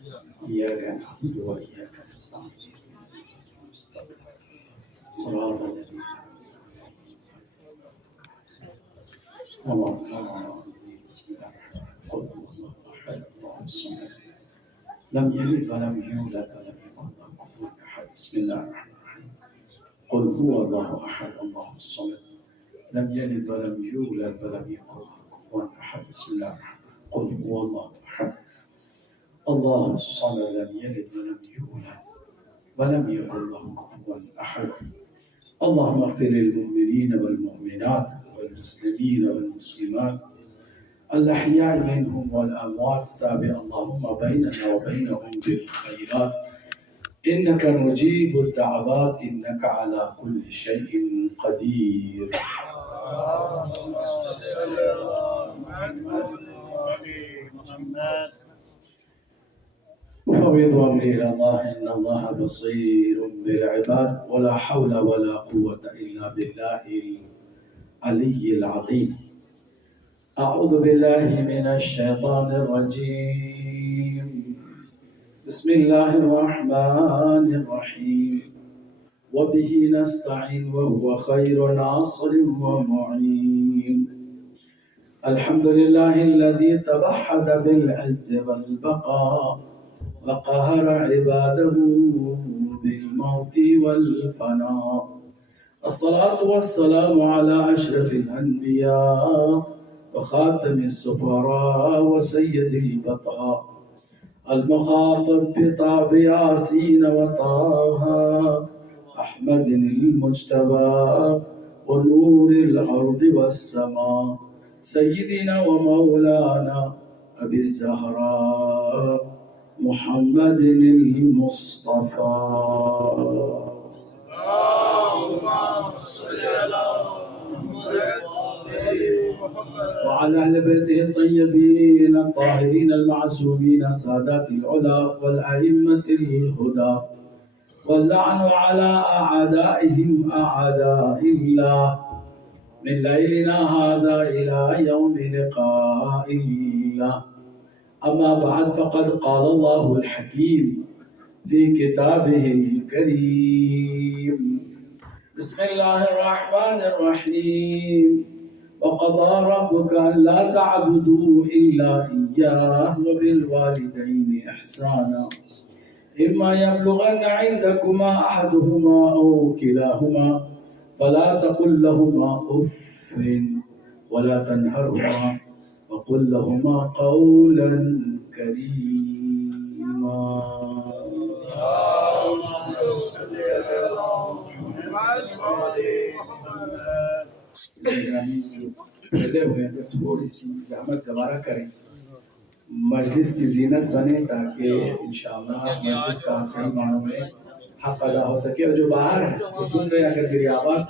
إياك نعبد وإياك نستعين صراط الذين أنعمت عليهم بسم الله الرحمن الرحيم قل هو الله أحد الله الصمد لم يلد ولم يولد ولم يكن له كفوا أحد بسم الله الرحمن الرحيم قل هو الله أحد الله الصمد لم يلد ولم يولد ولم يكن له كفوا أحد بسم الله الرحمن الرحيم قل هو الله أحد الله الصمد لم يلد ولم يولد ولم يكن له كفوا أحد اللهم اغفر للمؤمنين والمؤمنات والمسلمين والمسلمات الأحياء منهم والأموات تابع اللهم بيننا وبينهم بالخيرات إنك مجيب الدعوات إنك على كل شيء قدير. أفوض أمري إلى الله إن الله بصير بالعباد ولا حول ولا قوة إلا بالله العلي العظيم. أعوذ بالله من الشيطان الرجيم بسم الله الرحمن الرحيم وبه نستعين وهو خير ناصر ومعين. الحمد لله الذي توحد بالعز والبقاء وقهر عباده بالموت والفناء. الصلاة والسلام على أشرف الأنبياء وخاتم السفراء وسيد البطاء المخاطب بطاب ياسين وطه أحمد المجتبى ونور الأرض والسماء سيدنا ومولانا أبي الزهراء محمد المصطفى. اللهم صل على محمد وعلى أهل بيته الطيبين الطاهرين المعصومين سادات العلا والأئمة الهدى واللعن على أعدائهم أعداء الله من ليلنا هذا إلى يوم لقاء الله. أما بعد فقد قال الله الحكيم في كتابه الكريم بسم الله الرحمن الرحيم وقضى ربك ألا تعبدوا إلا إياه وبالوالدين إحسانا إما يبلغن عندكما أحدهما أو كلاهما فلا تقل لهما أف ولا تنهرهما وقل لهما قولا كريما. پہلے ہوئے تو تھوڑی سی زحمت گوارا کریں مجلس کی زینت بنے تاکہ انشاءاللہ مجلس کا صحیح معنوں میں حق ادا ہو سکے. اور جو باہر ہیں وہ سن رہے ہیں اگر میری آواز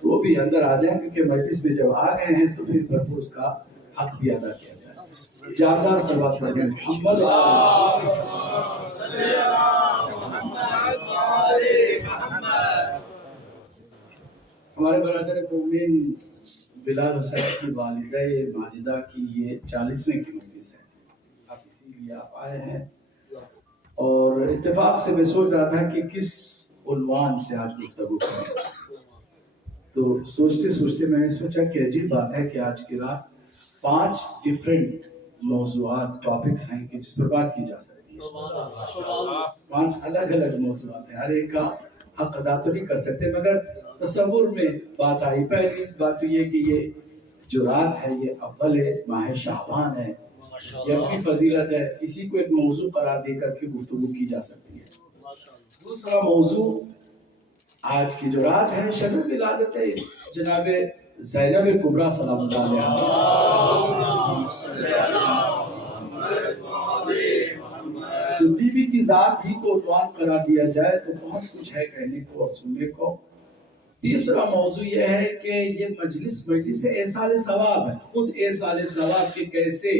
تو وہ بھی اندر آ جائیں کیونکہ مجلس میں جب آ گئے ہیں تو پھر بھرپور اس کا حق بھی ادا کیا جائے. جاندار صلوات پڑھیں محمد ہمارے برادر مومن بلال حسین کی والدہ ماجدہ کی یہ 40ویں کی مجلس ہے. آپ اسی لیے آپ آئے ہیں اور اتفاق سے میں سوچ رہا تھا کہ کس عنوان سے آج گفتگو کریں تو سوچتے سوچتے میں نے سوچا کہ عجیب بات ہے کہ آج کی رات 5 ڈیفرنٹ موضوعات ٹاپکس ہیں کہ جس پر بات کی جا سکتی ہے. 5 الگ الگ موضوعات ہیں. ہر ایک کا حق ادا تو نہیں کر سکتے مگر تصور میں بات آئی. پہلی بات تو یہ کہ یہ جو رات ہے یہ اول ماہ شعبان ہے, یہ اپنی فضیلت ہے, اسی کو ایک موضوع قرار دے کر کے گفتگو کی جا سکتی ہے. دوسرا موضوع آج کی جو رات ہے شب ولادت جناب زینب کبریٰ سلام اللہ علیہا. تو بی بی کی ذات ہی کو عنوان قرار دیا جائے تو بہت کچھ ہے کہنے کو اور سننے کو. تیسرا موضوع یہ ہے کہ یہ مجلس ایصال ثواب ہے. خود ایصال ثواب کے کیسے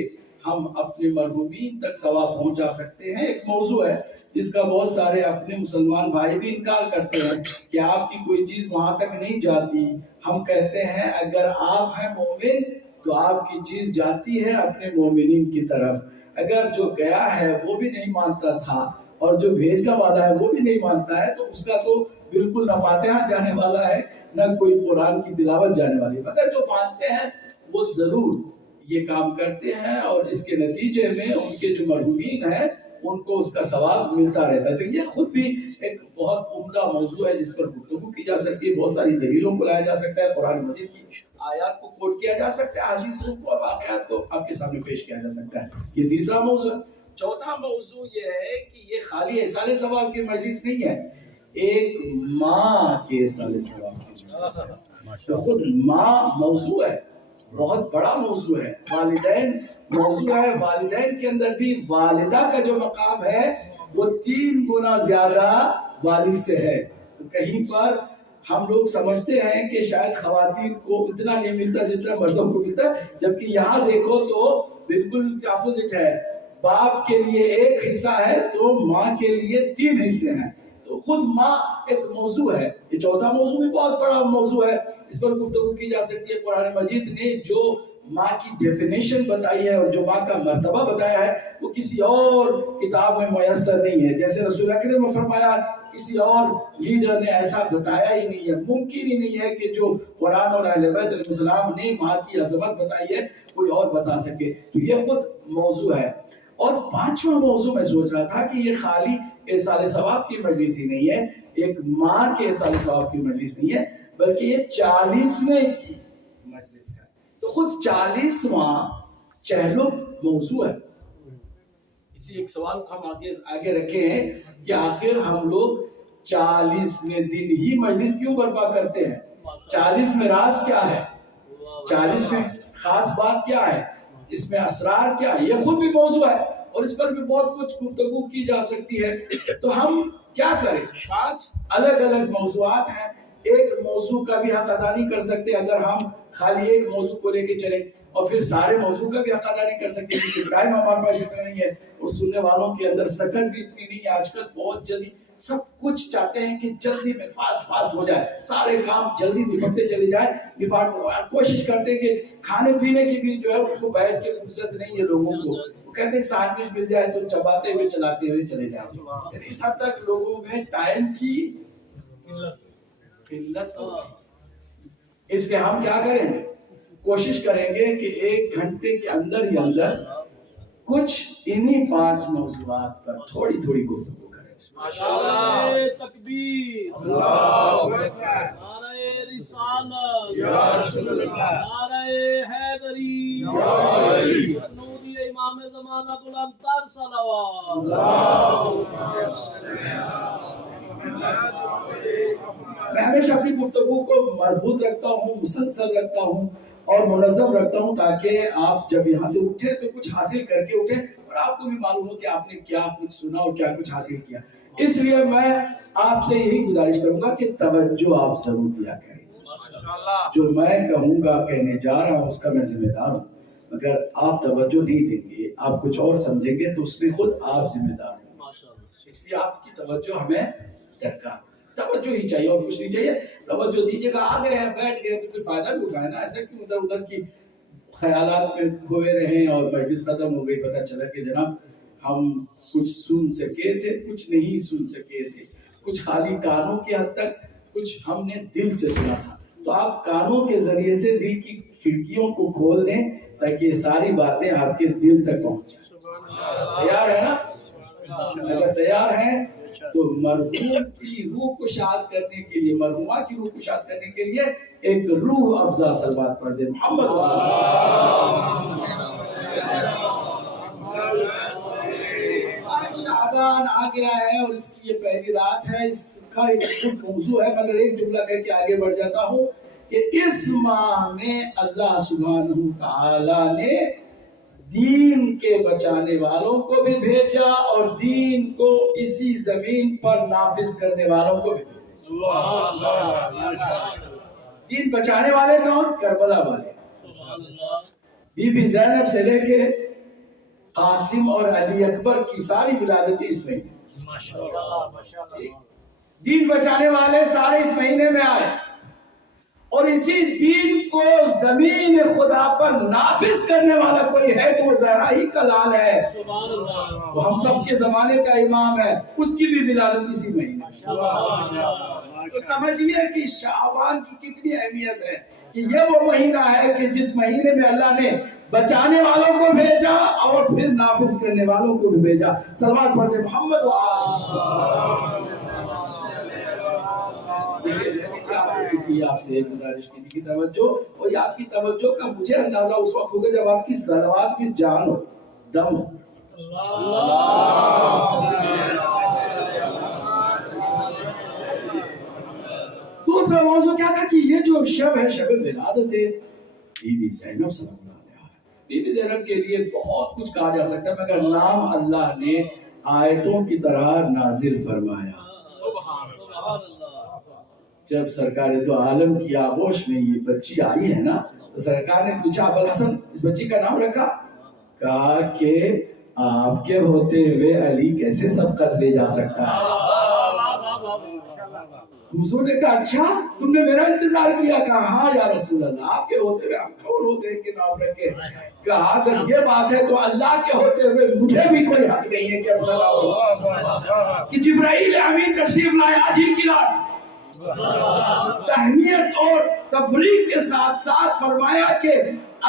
ہم اپنے مرحومین تک ثواب پہنچا سکتے ہیں ایک موضوع ہے جس کا بہت سارے اپنے مسلمان بھائی بھی انکار کرتے ہیں کہ آپ کی کوئی چیز وہاں تک نہیں جاتی. ہم کہتے ہیں اگر آپ ہیں مومن تو آپ کی چیز جاتی ہے اپنے مومنین کی طرف. اگر جو گیا ہے وہ بھی نہیں مانتا تھا اور جو بھیجنے والا ہے وہ بھی نہیں مانتا ہے، تو اس کا تو بالکل نہ فاتحہ جانے والا ہے نہ کوئی قرآن کی تلاوت جانے والی ہے۔ مگر جو مانتے ہیں وہ ضرور یہ کام کرتے ہیں، اور اس کے نتیجے میں ان کے جو مرحومین ہیں ان کو اس کا ثواب ملتا رہتا ہے۔ تو یہ خود بھی ایک بہت عمدہ موضوع ہے جس پر گفتگو کی جا سکتی ہے، بہت ساری دلیلوں کو لایا جا سکتا ہے، قرآن مجید کی آیات کو کوٹ کیا جا سکتا ہے، احادیث کو اور واقعات کو آپ کے سامنے پیش کیا جا سکتا ہے۔ یہ تیسرا موضوع ہے۔ چوتھا موضوع یہ ہے کہ یہ خالی احسان ثواب کی مجلس نہیں ہے، ایک ماں کے احسان ثواب کی مجلس ہے۔ خود ماں موضوع ہے، بہت بڑا موضوع ہے۔ والدین موضوع ہے، والدین کے اندر بھی والدہ کا جو مقام ہے وہ 3 گنا زیادہ والد سے ہے۔ تو کہیں پر ہم لوگ سمجھتے ہیں کہ شاید خواتین کو اتنا نہیں ملتا جتنا مردوں کو ملتا ہے، جبکہ یہاں دیکھو تو بالکل اپوزٹ ہے۔ باپ کے لیے 1 حصہ ہے تو ماں کے لیے 3 حصے ہیں۔ تو خود ماں ایک موضوع ہے۔ یہ چوتھا موضوع بھی بہت بڑا موضوع ہے، اس پر گفتگو کی جا سکتی ہے۔ قرآن مجید نے جو ماں کی ڈیفینیشن بتائی ہے اور جو ماں کا مرتبہ بتایا ہے وہ کسی اور کتاب میں میسر نہیں ہے۔ جیسے رسول اکرم نے فرمایا کسی اور لیڈر نے ایسا بتایا ہی نہیں ہے، ممکن ہی نہیں ہے کہ جو قرآن اور اہل بیت علیہ السلام نے ماں کی عظمت بتائی ہے کوئی اور بتا سکے۔ تو یہ خود موضوع ہے۔ اور 5واں موضوع میں سوچ رہا تھا کہ یہ خالی احسان ثواب کی مجلس ہی نہیں ہے، ایک ماں کے احسان ثواب کی مجلس نہیں ہے، بلکہ یہ 40ویں کی مجلس ہے۔ تو خود 40واں چہلم موضوع ہے۔ اسی ایک سوال کو ہم آگے رکھے ہیں کہ آخر ہم لوگ 40ویں دن ہی مجلس کیوں برپا کرتے ہیں؟ 40 میں راز کیا ہے؟ 40 میں خاص بات کیا ہے؟ اس میں اسرار کیا ہے؟ یہ خود بھی موضوع ہے اور اس پر بھی بہت کچھ گفتگو کی جا سکتی ہے۔ تو ہم کیا کریں؟ 5 الگ الگ موضوعات ہیں، ایک موضوع کا بھی حق ادا نہیں کر سکتے اگر ہم خالی ایک موضوع کو لے کے چلیں، اور پھر سارے موضوع کا بھی حق ادا نہیں کر سکتے کیونکہ ٹائم ہمارے پاس اتنا نہیں ہے، اور سننے والوں کے اندر سکت بھی اتنی نہیں ہے۔ آج کل بہت جلدی سب کچھ چاہتے ہیں کہ جلدی میں فاسٹ ہو جائے، سارے کام جلدی نپٹتے چلے جائیں، کوشش کرتے ہیں کہ کھانے پینے کی بھی جو ہے ان کو بیٹھ کے فرصت نہیں ہے لوگوں کو۔ وہ کہتے ہیں سینڈوچ مل جائے تو چباتے ہوئے چلاتے ہوئے چلے جائیں۔ یعنی اس حد تک لوگوں میں ٹائم کی قلت ہو گئی۔ اس کے ہم کیا کریں گے؟ کوشش کریں گے کہ 1 گھنٹے کے اندر ہی اندر کچھ انہی 5 موضوعات پر تھوڑی تھوڑی گفتگو کریں۔ نعرہ تکبیر، اللہ اکبر، نعرہ رسالت، یا رسول اللہ، نعرہ حیدری، یا علی، مسنودی امام زمانہ بلندتر صلوات۔ میں ہمیشہ اپنی گفتگو کو مربوط رکھتا ہوں، مسلسل رکھتا ہوں اور منظم رکھتا ہوں تاکہ آپ جب یہاں سے اٹھیں تو کچھ حاصل کر کے اٹھیں اور آپ کو بھی معلوم ہو کہ آپ نے کیا کچھ سنا اور کیا کچھ حاصل کیا۔ اس لیے میں آپ سے یہی گزارش کروں گا کہ توجہ آپ ضرور دیا کریں۔ جو میں کہوں گا، کہنے جا رہا ہوں، اس کا میں ذمہ دار ہوں۔ اگر آپ توجہ نہیں دیں گے، آپ کچھ اور سمجھیں گے تو اس میں خود آپ ذمہ دار ہیں۔ اس لیے آپ کی توجہ ہمیں درکار، توجہ ہی چاہیے اور کچھ نہیں چاہیے۔ توجہ دیجیے گا، آ گئے ہیں، بیٹھ گئے تو پھر فائدہ بھی اٹھائے نا، ایسا کیوں ادھر کی خیالات میں کھوئے رہیں اور مجلس ختم ہو گئی، پتہ چلا کہ جناب ہم کچھ سن سکے تھے، کچھ نہیں سن سکے تھے، کچھ خالی کانوں کی حد تک، کچھ ہم نے دل سے سنا تھا۔ تو آپ کانوں کے ذریعے سے دل کی کھڑکیوں کو کھول دیں تاکہ یہ ساری باتیں آپ کے دل تک پہنچیں۔ تیار ہے نا؟ اگر تیار ہیں تو مرحوم کی روح کو شاد کرنے کے لیے، مرحومہ کی روح کو شاد کرنے کے لیے ایک روح افزا صلوات پڑھ دیں۔ محمد شعبان آ گیا ہے اور اس کی یہ پہلی رات ہے، اس کا ایک موضوع ہے، مگر ایک جملہ کہہ کے آگے بڑھ جاتا ہوں کہ اس ماہ میں اللہ سبحانہ تعالی نے دین کے بچانے والوں کو بھی بھیجا اور دین کو اسی زمین پر نافذ کرنے والوں کو بھی بھیجا۔ دین بچانے والے کون؟ کربلا والے، بی بی زینب سے لے کے قاسم اور علی اکبر کی ساری ولادتیں اس مہینے۔ دین بچانے والے سارے اس مہینے میں آئے اور اسی دین کو زمین خدا پر نافذ کرنے والا کوئی ہے تو وہ زہرا ہی کا لال ہے، سبحان اللہ، وہ ہم سب کے زمانے کا امام ہے، اس کی بھی ولادت اسی مہینے۔ سبحان اللہ، تو سمجھیے کہ شعبان کی کتنی اہمیت ہے، کہ یہ وہ مہینہ ہے کہ جس مہینے میں اللہ نے بچانے والوں کو بھیجا اور پھر نافذ کرنے والوں کو بھی بھیجا۔ صلوات پڑھتے محمد و آپ سے ایک گزارش کی تھی کہ توجہ، اور یہ آپ کی توجہ کا مجھے اندازہ اس وقت ہوگا جب آپ کی صلوات کی جان ہو، دم ہو۔ دوسرا موضوع کیا تھا کہ یہ جو شب ہے، شب ولادت ہے بی بی زینب صلی اللہ علیہ وسلم۔ بی بی زینب کے لیے بہت کچھ کہا جا سکتا ہے، مگر نام اللہ نے آیتوں کی طرح نازل فرمایا۔ سبحان اللہ، جب سرکار دو عالم کی آغوش میں یہ بچی آئی ہے نا، تو سرکار نے پوچھا ابوالحسن اس بچی کا نام رکھا؟ کہا کہ آپ کے ہوتے ہوئے علی کیسے سبقت لے جا سکتا ہے؟ حضور نے کہا اچھا تم نے میرا انتظار کیا؟ کہا ہاں یا رسول اللہ، آپ کے ہوتے ہوئے ہم کون ہوتے ہیں کہ نام رکھے؟ کہا اگر یہ بات ہے تو اللہ کے ہوتے ہوئے مجھے بھی کوئی حق نہیں ہے کہ اپنا نام رکھوں۔ کہ جبرائیل امین تشریف لائے آج ہی کی رات، تہنیت اور تبریک کے ساتھ ساتھ فرمایا کہ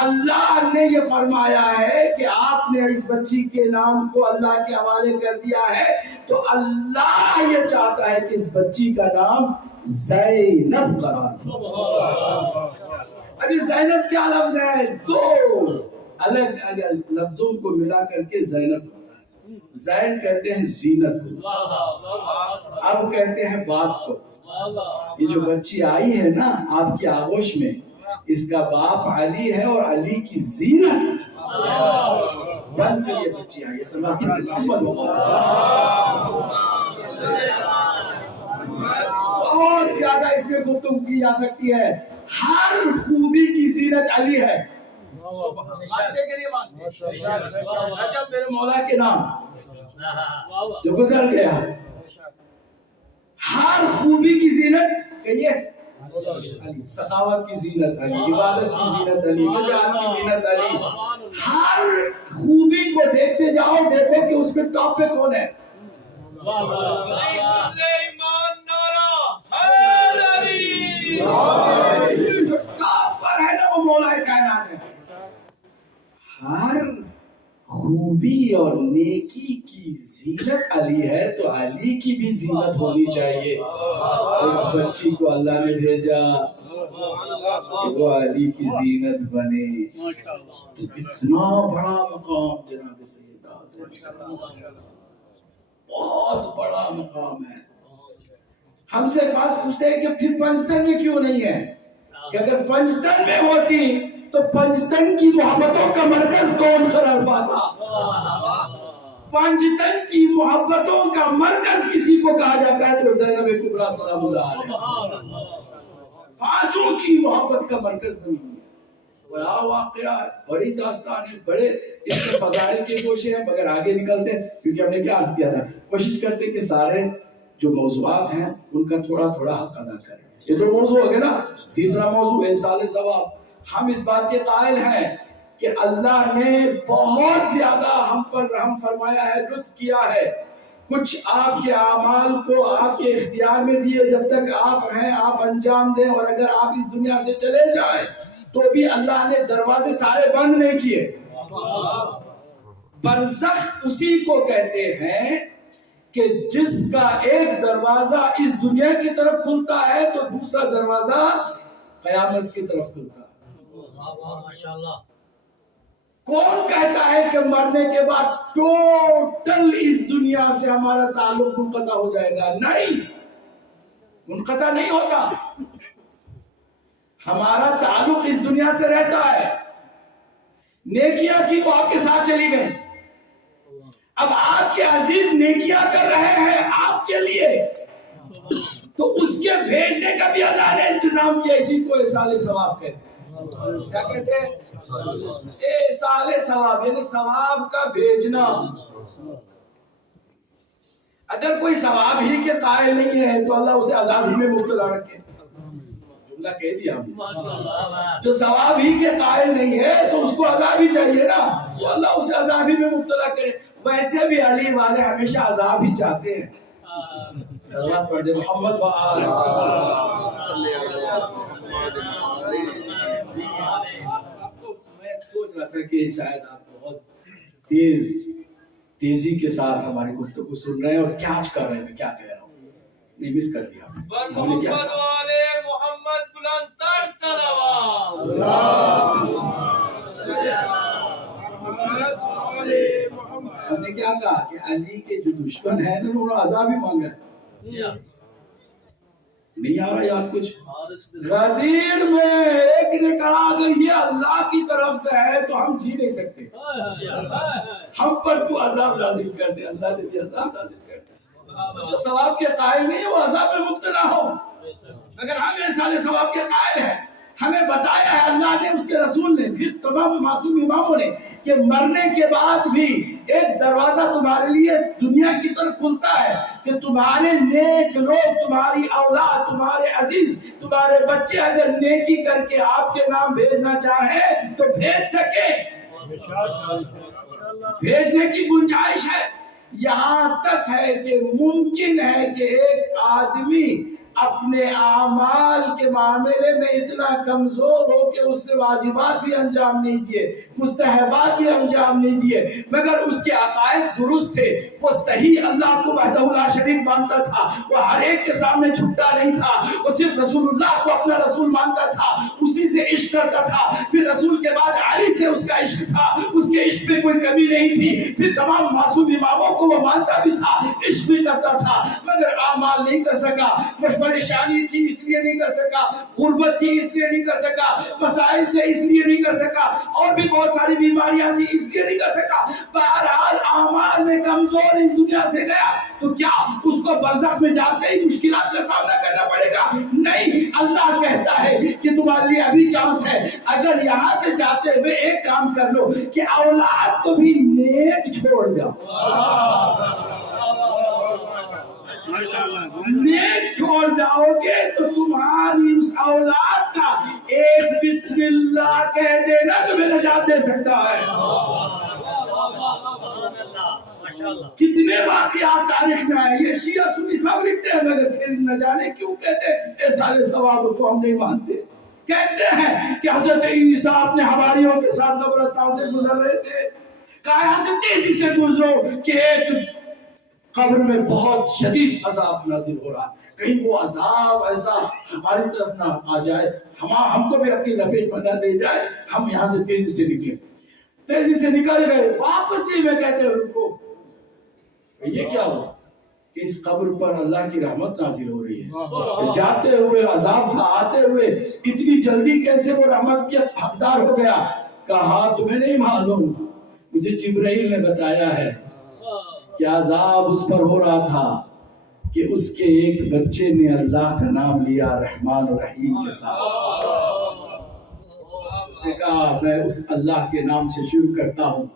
اللہ نے یہ فرمایا ہے کہ آپ نے اس بچی کے نام کو اللہ کے حوالے کر دیا ہے، تو اللہ یہ چاہتا ہے کہ اس بچی کا نام زینب قرار دو۔ ابھی زینب کیا لفظ ہے؟ دو الگ الگ لفظوں کو ملا کر کے زینب ہوتا ہے۔ زین کہتے ہیں زینت کو، اب کہتے ہیں باپ کو۔ یہ جو بچی آئی ہے نا آپ کی آغوش میں، اس کا باپ علی ہے اور علی کی زینت بن کر یہ بچی آئی ہے۔ صلی اللہ علیہ وسلم۔ بہت زیادہ اس میں گفتگو کی جا سکتی ہے، ہر خوبی کی زینت علی ہے۔ مانتے کہ نہیں مانتے؟ عجب میرے مولا کے نام جو گزر گیا، ہر خوبی کی زینت کہیے علی، سخاوت کی زینت علی، عبادت کی زینت علی، شجاعت کی زینت علی۔ ہر خوبی کو دیکھتے جاؤ، دیکھو کہ اس میں ٹاپ پہ کون ہے۔ جو ٹاپ پر ہے نا وہ مولا کائنات ہے۔ ہر خوبی اور نیکی کی زینت علی ہے، تو علی کی بھی زینت ہونی چاہیے۔ ایک بچی کو اللہ نے بھیجا کہ وہ علی کی زینت بنے، تو اتنا بڑا مقام جناب سیدہ زینب، بہت بڑا مقام ہے۔ ہم سے خاص پوچھتے ہیں کہ پھر پنجتن میں کیوں نہیں ہے؟ کہ اگر پنجتن میں ہوتی تو پنجتن کی محبتوں کا مرکز کون قرار پاتا؟ پنجتن کی محبتوں کا مرکز کسی کو کہا جاتا ہے تو زینب کبریٰ سلام اللہ علیہ، پانچوں کی محبت کا مرکز بنی ہوئی ہے۔ بڑا واقعہ ہے، بڑی داستان ہے، بڑے اس کے فضائل کے گوشے ہیں، مگر آگے نکلتے ہیں کیونکہ ہم نے کیا عرض کیا تھا، کوشش کرتے کہ سارے جو موضوعات ہیں ان کا تھوڑا تھوڑا حق ادا کریں۔ یہ تو موضوع ہو گیا نا۔ تیسرا موضوع ایصال ثواب۔ ہم اس بات کے قائل ہیں کہ اللہ نے بہت زیادہ ہم پر رحم فرمایا ہے، لطف کیا ہے، کچھ آپ کے اعمال کو آپ کے اختیار میں دیے، جب تک آپ ہیں آپ انجام دیں، اور اگر آپ اس دنیا سے چلے جائیں تو بھی اللہ نے دروازے سارے بند نہیں کیے۔ برزخ اسی کو کہتے ہیں کہ جس کا ایک دروازہ اس دنیا کی طرف کھلتا ہے تو دوسرا دروازہ قیامت کی طرف کھلتا ہے۔ کون کہتا ہے کہ مرنے کے بعد ٹوٹل اس دنیا سے ہمارا تعلق منقطع ہو جائے گا؟ نہیں، منقطع نہیں ہوتا، ہمارا تعلق اس دنیا سے رہتا ہے۔ نیکیاں کی وہ آپ کے ساتھ چلی گئی، اب آپ کے عزیز نیکیاں کر رہے ہیں آپ کے لیے، تو اس کے بھیجنے کا بھی اللہ نے انتظام کیا، اسی کو ایصال ثواب کہتے ہیں۔ کیا کہتے ہیں؟ ایصال ثواب، یعنی ثواب کا بھیجنا۔ اگر کوئی ثواب ہی کے قائل نہیں ہے تو اللہ اسے عذاب ہی میں مبتلا رکھے۔ جملہ اللہ کہہ دیا ہم نے۔ ماشاءاللہ جو ثواب ہی کے قائل نہیں ہے تو اس کو عذاب ہی چاہیے نا، تو اللہ اسے عذاب ہی میں مبتلا کرے۔ ویسے بھی علی والے ہمیشہ عذاب ہی چاہتے ہیں۔ صلوات پڑھ دے محمد و آل صلی اللہ محمد آپ کو میں سوچ رہا تھا کہ شاید آپ بہت تیزی کے ساتھ ہماری گفتگو سن رہے ہیں اور کیچ کر رہے ہیں میں کیا کہہ رہا ہوں، نہیں مس کر دیا ہم نے کیا محمد کہا؟ والے محمد بلند تر صلوات ہم نے کیا کہا کہ علی کے جو دشمن ہیں انہوں نے عذاب ہی مانگا ہے۔ نہیں آ رہا یاد کچھ؟ غدیر میں ایک نے کہا اگر یہ اللہ کی طرف سے ہے تو ہم جی نہیں سکتے، ہم پر تو عذاب نازل کر دے۔ اللہ نے بھی عذاب نازل کر دیا۔ جو ثواب کے قائل نہیں ہے وہ عذاب میں مبتلا ہو، مگر ہم ایسا ثواب کے قائل ہیں۔ ہمیں بتایا ہے اللہ نے، اس کے رسول نے، پھر تمام معصوم اماموں نے کہ مرنے کے بعد بھی ایک دروازہ تمہارے لیے دنیا کی طرف کھلتا ہے کہ تمہارے نیک لوگ، تمہاری اولاد، تمہارے عزیز، تمہارے بچے اگر نیکی کر کے آپ کے نام بھیجنا چاہیں تو بھیج سکے، بھیجنے کی گنجائش ہے۔ یہاں تک ہے کہ ممکن ہے کہ ایک آدمی اپنے اعمال کے معاملے میں اتنا کمزور ہو کہ اس نے واجبات بھی انجام نہیں دیے، مستحبات بھی انجام نہیں دیے، مگر اس کے عقائد درست تھے، وہ صحیح اللہ کو وحدہ لا شریک مانتا تھا، وہ ہر ایک کے سامنے جھکتا نہیں تھا، وہ صرف رسول اللہ کو اپنا رسول مانتا تھا، اسی سے عشق کرتا تھا، پھر رسول کے بعد علی سے اس کا عشق تھا، اس کے عشق میں کوئی کمی نہیں تھی، پھر تمام معصوم اماموں کو وہ مانتا بھی تھا، عشق بھی کرتا تھا، مگر اعمال نہیں کر سکا۔ پریشانی تھی اس لیے نہیں کر سکا، غربت تھی اس لیے نہیں کر سکا، مسائل تھے اس لیے نہیں کر سکا، اور بھی بہت ساری بیماریاں تھی اس لیے نہیں کر سکا۔ بہرحال اعمال میں کمزور اس دنیا سے گیا تو کیا اس کو برزخ میں جاتے ہی مشکلات کا سامنا کرنا پڑے گا؟ نہیں، اللہ کہتا ہے کہ تمہارے لیے ابھی چانس ہے، اگر یہاں سے جاتے ہوئے ایک کام کر لو کہ اولاد کو بھی نیک چھوڑ جاؤ، نیک چھوڑ جاؤ گے تو تمہاری اس اولاد کا ایک بسم اللہ کہہ دینا تمہیں نجات دے سکتا ہے۔ کتنے واقعات تاریخ میں آئے، یہ شیعہ سنی سب لکھتے ہیں، مگر پھر نہ جانے کیوں کہتے ہیں اے سارے ثواب کو ہم نہیں مانتے۔ کہتے ہیں کہ حضرت عیسیٰ اپنے حواریوں کے ساتھ قبرستان سے گزر رہے تھے، کہا یہاں سے تیزی سے گزرو کہ ایک قبر میں بہت شدید عذاب نازل ہو رہا ہے، کہیں وہ عذاب ایسا ہماری طرف نہ آ جائے، ہم کو بھی اپنی لپیٹ میں نہ لے جائے، ہم یہاں سے تیزی سے نکلیں۔ تیزی سے نکل گئے، واپسی میں کہتے ہیں ان کو یہ کیا ہوا کہ اس قبر پر اللہ کی رحمت نازل ہو رہی ہے، جاتے ہوئے عذاب تھا، آتے ہوئے اتنی جلدی کیسے وہ رحمت کے حقدار ہو گیا؟ کہا تمہیں نہیں معلوم، مجھے جبرائیل نے بتایا ہے کہ عذاب اس پر ہو رہا تھا کہ اس کے ایک بچے نے اللہ کا نام لیا رحمان و رحیم کے ساتھ۔ اس نے کہا میں اس اللہ کے نام سے شروع کرتا ہوں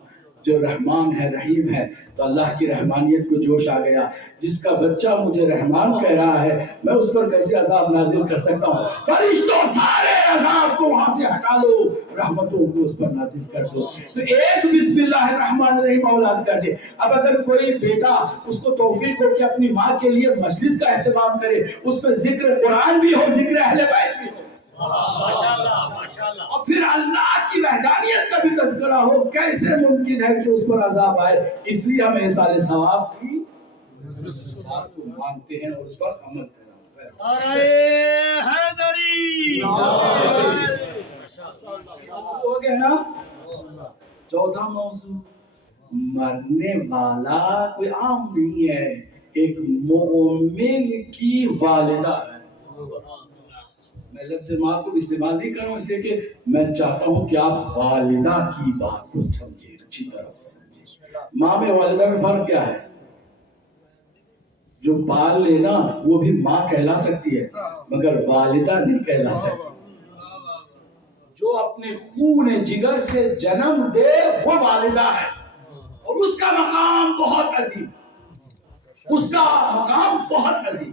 جو رحمان ہے رحیم ہے، تو اللہ کی رحمانیت کو جوش آ گیا، جس کا بچہ مجھے رحمان کہہ رہا ہے میں اس پر کیسے عذاب نازل کر سکتا ہوں؟ فرشتوں سارے عذاب کو وہاں سے ہٹا لو، رحمتوں کو اس پر نازل کر دو۔ تو ایک بسم اللہ الرحمن الرحیم اولاد کر دے۔ اب اگر کوئی بیٹا اس کو توفیق ہو کہ اپنی ماں کے لیے مجلس کا اہتمام کرے، اس میں ذکر قرآن بھی ہو، ذکر اہل بیت بھی ہو، اور پھر اللہ کی وحدانیت کا بھی تذکرہ ہو، کیسے ممکن ہے کہ اس پر عذاب آئے؟ اس لیے ہم ایصال ثواب کی بات کو مانتے ہیں اور اس پر عمل کرتے ہیں۔ ہو گیا نا؟ چوتھا موضوع، مرنے والا کوئی عام نہیں ہے، ایک مومن کی والدہ ہے۔ میں لفظ ماں کو استعمال نہیں کروں اس لیے کہ میں چاہتا ہوں کہ آپ والدہ کی بات کو سمجھیں، اچھی طرح سے سمجھیں۔ ماں میں والدہ میں فرق کیا ہے؟ جو پال لے نا وہ بھی ماں کہلا سکتی ہے مگر والدہ نہیں کہلا سکتی۔ جو اپنے خون جگر سے جنم دے وہ والدہ ہے، اور اس کا مقام بہت عظیم، اس کا مقام بہت عظیم۔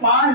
5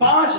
5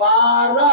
12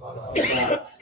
12।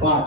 5।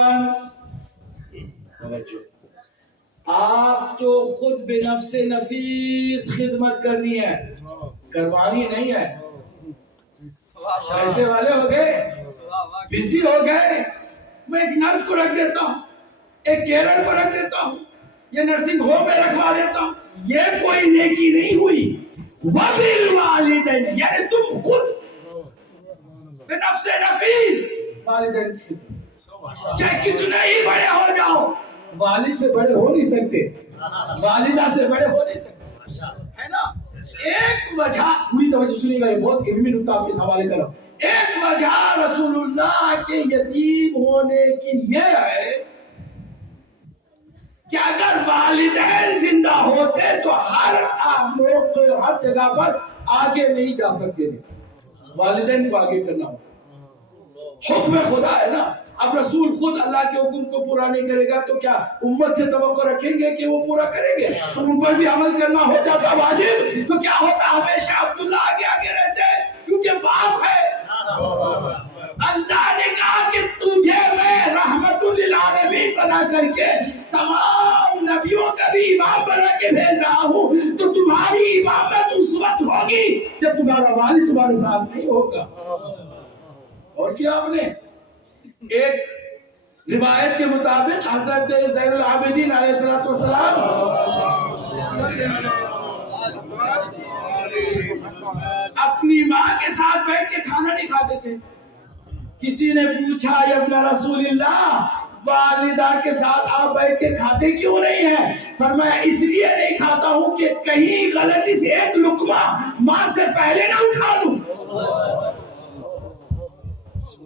1 توجہ، آپ جو خود بے نفس نفیس خدمت کرنی ہے، کروانی نہیں ہے. پیسے والے ہو گئے، بزی ہو گئے، میں ایک نرس کو رکھ دیتا ہوں، ایک کیئرر کو رکھ دیتا ہوں، یہ نرسنگ ہوم میں رکھوا دیتا ہوں، یہ کوئی نیکی نہیں ہوئی. وَبِالْوَالِدَيْنِ یعنی تم خود بے نفس نفیس والدین کی خدمت. چاہے کتنے ہی بڑے ہو جاؤ، والد سے بڑے ہو نہیں سکتے، والدہ سے بڑے ہو نہیں سکتے، ہے نا. ایک وجہ، پوری توجہ سنیے گا، یہ بہت علمی نکتہ آپ کے حوالے کر رہا ہوں. ایک وجہ رسول اللہ کے یتیم ہونے کی یہ ہے کہ اگر والدین زندہ ہوتے تو ہر موقع، ہر جگہ پر آگے نہیں جا سکتے تھے، والدین کو آگے کرنا ہوتا. حکم خدا ہے نا. اب رسول خود اللہ کے حکم کو پورا نہیں کرے گا تو کیا امت سے توقع رکھیں گے کہ وہ پورا کریں گے؟ تو ان پر بھی عمل کرنا ہو جاتا واجب. تو کیا ہوتا، ہمیشہ عبداللہ آگے آگے رہتے ہیں کیونکہ باپ ہے. اللہ نے کہا کہ تجھے میں رحمت للعالمین بنا کر کے تمام نبیوں کا بھی امام بنا کے بھیج رہا ہوں. تو تمہاری امامت اس وقت ہوگی جب تمہارا والد تمہارے ساتھ نہیں ہوگا. اور کیا آپ نے ایک روایت کے مطابق حضرت زین العابدین علیہ السلام اپنی ماں کے ساتھ بیٹھ کے کھانا نہیں کھاتے تھے. کسی نے پوچھا یا ابن رسول اللہ، والدہ کے ساتھ آپ بیٹھ کے کھاتے کیوں نہیں ہیں؟ فرمایا اس لیے نہیں کھاتا ہوں کہ کہیں غلطی سے ایک لقمہ ماں سے پہلے نہ اٹھا لوں.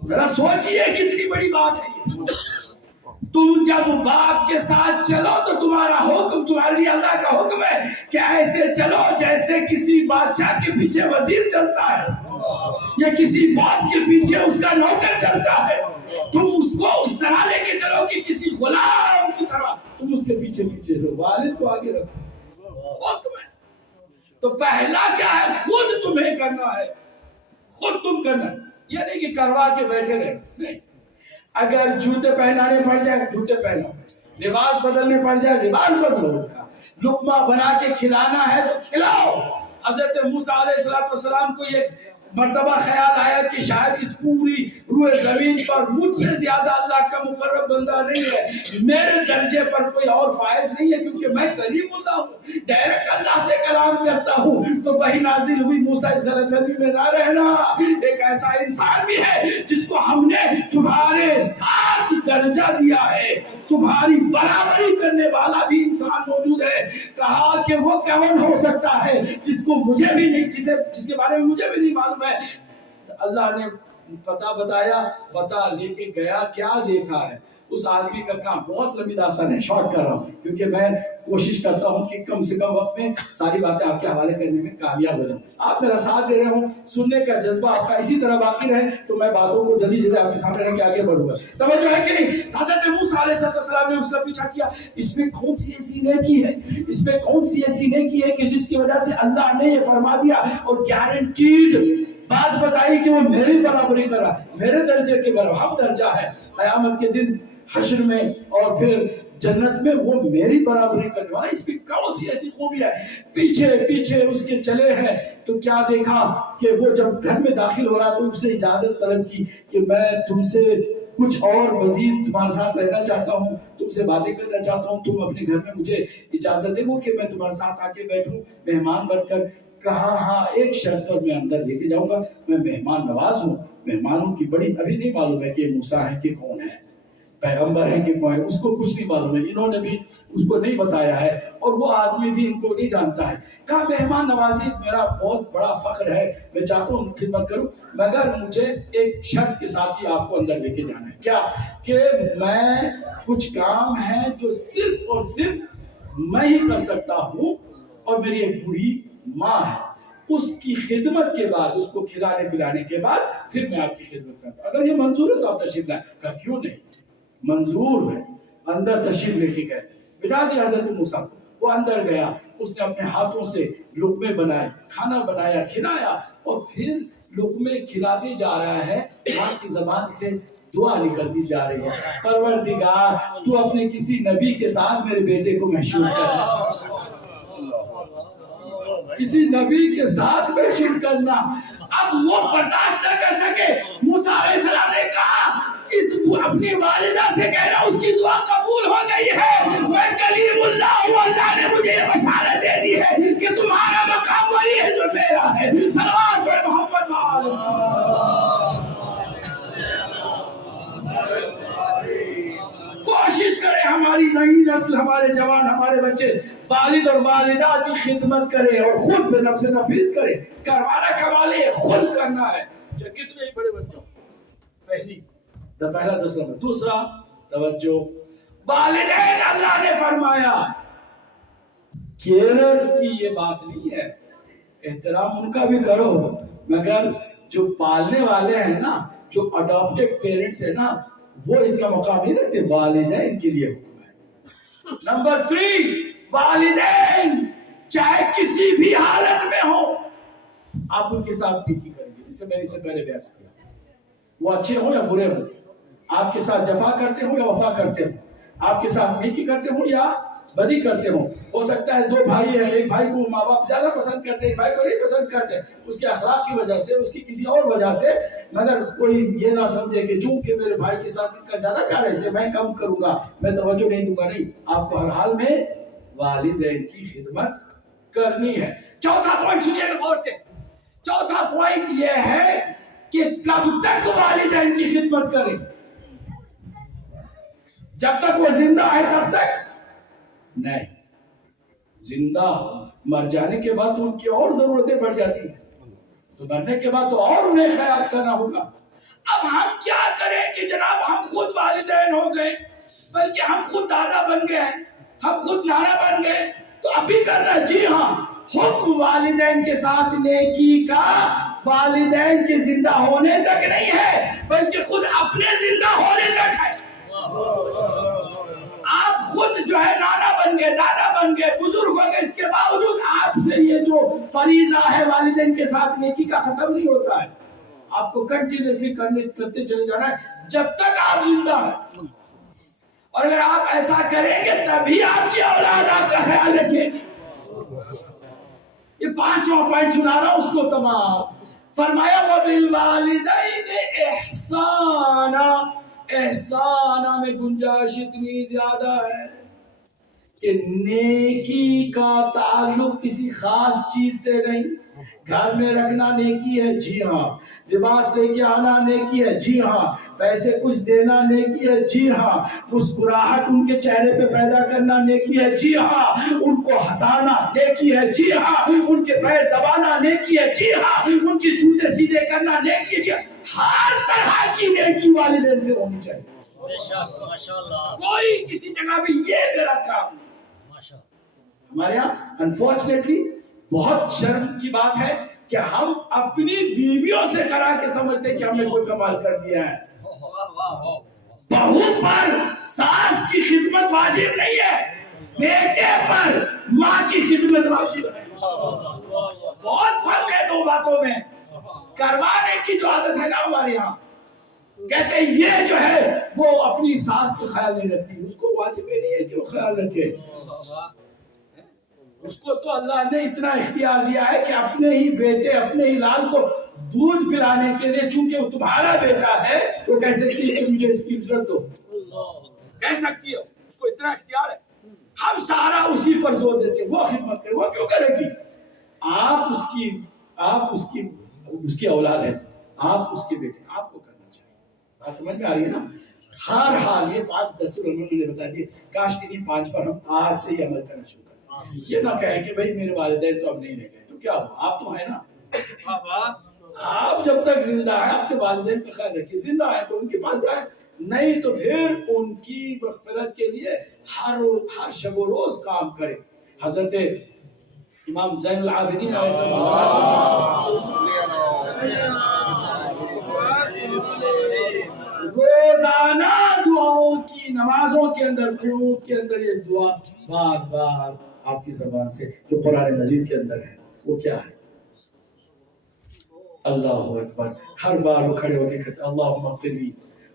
ذرا سوچئے کتنی بڑی بات ہے یہ. تم جب باپ کے ساتھ چلو تو تمہارا حکم، تمہارے لیے اللہ کا حکم ہے کہ ایسے چلو جیسے کسی بادشاہ کے پیچھے وزیر چلتا ہے یا کسی باس کے پیچھے اس کا نوکر چلتا ہے. تم اس کو اس طرح لے کے چلو کہ کسی غلام کی طرح تم اس کے پیچھے پیچھے رہو. والد کو آگے رکھو، حکم ہے. تو پہلا کیا ہے؟ خود تمہیں کرنا ہے، خود تم کرنا ہے. یہ نہیں کہ کروا کے بیٹھے رہے، نہیں. اگر جوتے پہنانے پڑ جائے جوتے پہنو، لباس بدلنے پڑ جائے لباس بدلو. لقمہ بنا کے کھلانا ہے تو کھلاؤ. حضرت موسیٰ علیہ السلام کو یہ مرتبہ خیال آیا کہ شاید اس پوری روئے زمین پر مجھ سے زیادہ اللہ کا مقرب بندہ نہیں ہے، میرے درجے پر کوئی اور فائز نہیں ہے کیونکہ میں کلیم اللہ ہوں، ڈائریکٹ اللہ سے کلام کرتا ہوں. تو وہی نازل ہوئی، موسیٰ اس غلط فہمی میں نہ رہنا، ایک ایسا انسان بھی ہے جس کو ہم نے تمہارے ساتھ درجہ دیا ہے، تمہاری برابری کرنے والا بھی انسان موجود ہے. کہا کہ وہ کون ہو سکتا ہے جس کو مجھے بھی نہیں، جس کے بارے میں مجھے بھی نہیں معلوم ہے. اللہ نے پتہ بتایا، پتہ لے کے گیا. کیا دیکھا ہے اس آدمی کا کام؟ بہت لمبی داستان ہے، شارٹ کر رہا ہوں کیونکہ میں کوشش کرتا ہوں کہ کم سے کم وقت میں ساری باتیں آپ کے حوالے کرنے میں کامیاب ہو جاؤں. آپ میرا ساتھ دے رہے ہوں، سننے کا جذبہ آپ کا اسی طرح باقی رہے تو میں باتوں کو جلدی جلدی آپ کے سامنے رکھ کے آگے بڑھوں گا. توجہ ہے کہ نہیں؟ حضرت موسیٰ علیہ السلام نے اس کا پیچھا کیا. اس میں کون سی ایسی نیکی ہے، اس میں کون سی ایسی نیکی ہے کہ جس کی وجہ سے اللہ نے یہ فرما دیا اور گارنٹیڈ بات بتائی کہ وہ میری برابری کر رہا ہے، میرے درجے کے برابر. ہم درجہ ہے قیامت کے دن حشر میں اور پھر جنت میں وہ میری برابری کرنے والا. اس میں کون سی ایسی خوبی ہے؟ پیچھے پیچھے اس کے چلے ہیں تو کیا دیکھا کہ وہ جب گھر میں داخل ہو رہا تو اس سے اجازت طلب کی کہ میں تم سے کچھ اور مزید تمہارے ساتھ رہنا چاہتا ہوں، تم سے باتیں کرنا چاہتا ہوں، تم اپنے گھر میں مجھے اجازت دے گو کہ میں تمہارے ساتھ آ کے بیٹھوں مہمان بن کر؟ کہا ہاں، ایک شرط پر میں اندر لے کے جاؤں گا، میں مہمان نواز ہوں. مہمانوں کی بڑی، ابھی نہیں معلوم ہے کہ موسیٰ ہے کہ کون ہے، پیغمبر ہے کہ کون ہے، اس کو کچھ نہیں معلوم ہے، انہوں نے بھی اس کو نہیں بتایا ہے اور وہ آدمی بھی ان کو نہیں جانتا ہے. کہا مہمان نوازی میرا بہت بڑا فخر ہے، میں چاہتا ہوں خدمت کروں، مگر مجھے ایک شرط کے ساتھ ہی آپ کو اندر لے کے جانا ہے. کیا؟ کہ میں کچھ کام ہے جو صرف اور صرف میں ہی کر سکتا ہوں اور میری ایک بوڑھی ماں ہے، اس کی خدمت کے بعد، اس کو کھلانے پلانے کے بعد پھر میں آپ کی خدمت کرتا ہوں. اگر یہ منظور ہے تو آپ تشریف لائیں. کہا کیوں نہیں، منظور ہے. اندر تشریف لے کے گئے، بٹھا دیا حضرت موسیٰ کو. وہ اندر گیا، اس نے اپنے ہاتھوں سے لقمے بنائے، کھانا بنایا، کھلایا اور پھر لقمے کھلاتے جا رہا ہے. ماں کی زبان سے دعا نکلتی جا رہی ہے، پروردگار تو اپنے کسی نبی کے ساتھ میرے بیٹے کو محشور کر، کسی نبی کے ساتھ محشور کرنا۔ اب وہ برداشت نہ کر سکے، موسیٰ علیہ السلام نے کہا اس اپنی والدہ سے کہنا اس کی دعا قبول ہو گئی ہے، میں کلیم اللہ ہوں، اللہ نے مجھے یہ بشارت دے دی ہے کہ تمہارا مقام وہی ہے جو میرا ہے۔ صلوات پڑھ محمد وآل کوشش کرے ہماری نئی نسل، ہمارے جوان، ہمارے بچے والد اور والدہ کی خدمت کرے اور خود بے نفس نفیس کرے۔ کروانا کمالے خود کرنا ہے، چاہے کتنے ہی بڑے بن جاؤ۔ پہلا دوسرا، دوسرا توجہ، والدین اللہ نے فرمایا کیئررز کی یہ بات نہیں ہے، احترام ان کا بھی کرو، مگر جو پالنے والے ہیں نا، جو اڈاپٹڈ پیرنٹس ہیں نا، وہ اتنا مقام نہیں رکھتے، والدین کے لیے حکم ہے۔ نمبر 3، والدین چاہے کسی بھی حالت میں ہو آپ ان کے ساتھ نیکی کریں گے، جسے میں نے اس سے پہلے بیان کیا، وہ اچھے ہوں یا برے ہوں، آپ کے ساتھ جفا کرتے ہوں یا وفا کرتے ہوں، آپ کے ساتھ نیکی کرتے ہوں یا بدی کرتے ہوں۔ ہو سکتا ہے 2 بھائی ہیں، ایک بھائی کو ماں باپ زیادہ پسند کرتے ہیں، ایک بھائی کو نہیں پسند کرتے، اس کے اخلاق کی وجہ سے، اس کی کسی اور وجہ سے، مگر کوئی یہ نہ سمجھے کہ چونکہ میرے بھائی کے ساتھ ان کا زیادہ پیار ہے اس لیے میں کم کروں گا، میں توجہ نہیں دوں گا، نہیں، آپ کو ہر حال میں والدین کی خدمت کرنی ہے۔ چوتھا پوائنٹ سنیے گا غور سے، چوتھا پوائنٹ یہ ہے کہ کب تک والدین کی خدمت کریں؟ جب تک وہ زندہ ہے تب تک نہیں، زندہ مر جانے کے بعد تو ان کی اور ضرورتیں بڑھ جاتی ہیں، تو مرنے کے بعد تو اور انہیں خیال کرنا ہوگا۔ اب ہم کیا کریں کہ جناب ہم خود والدین ہو گئے، بلکہ ہم خود دادا بن گئے، ہم خود نانا بن گئے، تو اب بھی کرنا، جی ہاں، حکم والدین کے ساتھ نیکی کا والدین کے زندہ ہونے تک نہیں ہے، بلکہ خود اپنے زندہ ہونے تک ہے۔ آپ خود جو ہے نانا بن گئے، دادا بن گئے، بزرگ ہو گئے، اس کے باوجود آپ سے یہ جو فریضہ ہے والدین کے ساتھ نیکی کا ختم نہیں ہوتا ہے، آپ کو کنٹینیوسلی کرتے چلے جانا ہے جب تک آپ زندہ ہیں، اور اگر آپ ایسا کریں گے تبھی آپ کی اولاد آپ کا خیال رکھے گی۔ یہ 5واں پوائنٹ سنا رہا ہوں اس کو تمام، فرمایا وَبِالْوَالِدَيْنِ إِحْسَانًا، احسانہ میں گنجائش اتنی زیادہ ہے کہ نیکی کا تعلق کسی خاص چیز سے نہیں، گھر میں رکھنا نیکی ہے، جی ہاں، لباس لے کے آنا نیکی ہے، جی ہاں، پیسے کچھ دینا نیکی ہے، جی ہاں، مسکراہٹ ان کے چہرے پہ پیدا کرنا نیکی ہے، جی ہاں، ان کو ہنسانا نیکی ہے، جی ہاں، ان کے پیر دبانا نیکی ہے، جی ہاں، ان کے جوتے سیدھے کرنا نیکی ہے، جی ہاں، ہر طرح کی نیکی والدین سے ہونی چاہیے۔ کوئی کسی جگہ پہ یہ میرا کام نہیں۔ ہمارے یہاں انفارچونیٹلی بہت شرم کی بات ہے کہ ہم اپنی بیویوں سے کرا کے سمجھتے ہیں کہ ہم نے کوئی کمال کر دیا ہے۔ بہو پر ساس کی خدمت واجب نہیں ہے، بیٹے پر ماں کی خدمت واجب ہے۔ بہت فرق ہے 2 باتوں میں۔ کروانے کی جو عادت ہے نا ہمارے یہاں، کہتے ہیں یہ جو ہے وہ اپنی ساس کا خیال نہیں رکھتی، اس کو واجب ہی نہیں ہے کہ وہ خیال رکھے، اس کو تو اللہ نے اتنا اختیار دیا ہے کہ اپنے ہی بیٹے، اپنے ہی لال کو دودھ پلانے کے لیے، چونکہ وہ تمہارا بیٹا ہے، وہ کہہ سکتی ہے کہ مجھے اس کی اجرت دو، کہہ سکتی ہے، اس کو اتنا اختیار ہے۔ ہم سارا اسی پر زور دیتے ہیں، وہ خدمت کرے، وہ کیوں کرے گی؟ آپ اس کی اولاد ہے، آپ اس کے بیٹے، آپ کو کرنا چاہیے۔ بات سمجھ میں آ رہی ہے نا؟ ہر حال یہ 5 دستور انہوں نے بتا دیے، کاش انہیں 5 پر ہم آج سے ہی عمل کرنا شروع کریں۔ یہ نہ کہیں کہ بھائی میرے والدین تو اب نہیں رہ گئے، تو کیا ہوا؟ آپ تو ہیں نا، آپ جب تک زندہ ہیں اپنے والدین کا خیال رکھیے، زندہ ہیں تو ان کے پاس جائیں، نہیں تو پھر ان کی مغفرت کے لیے ہر شب و روز کام کریں۔ حضرت امام زین العابدین علیہ السلام روزانہ دعاؤں کی، نمازوں کے اندر، قنوت کے اندر یہ دعا بار بار آپ کی زبان سے جو قرآن مجید کے اندر ہے، وہ کیا ہے؟ اللہ اکبر۔ ہر بار وہ کھڑے ہو کے کہتے اللہم اغفر لی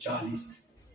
40,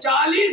40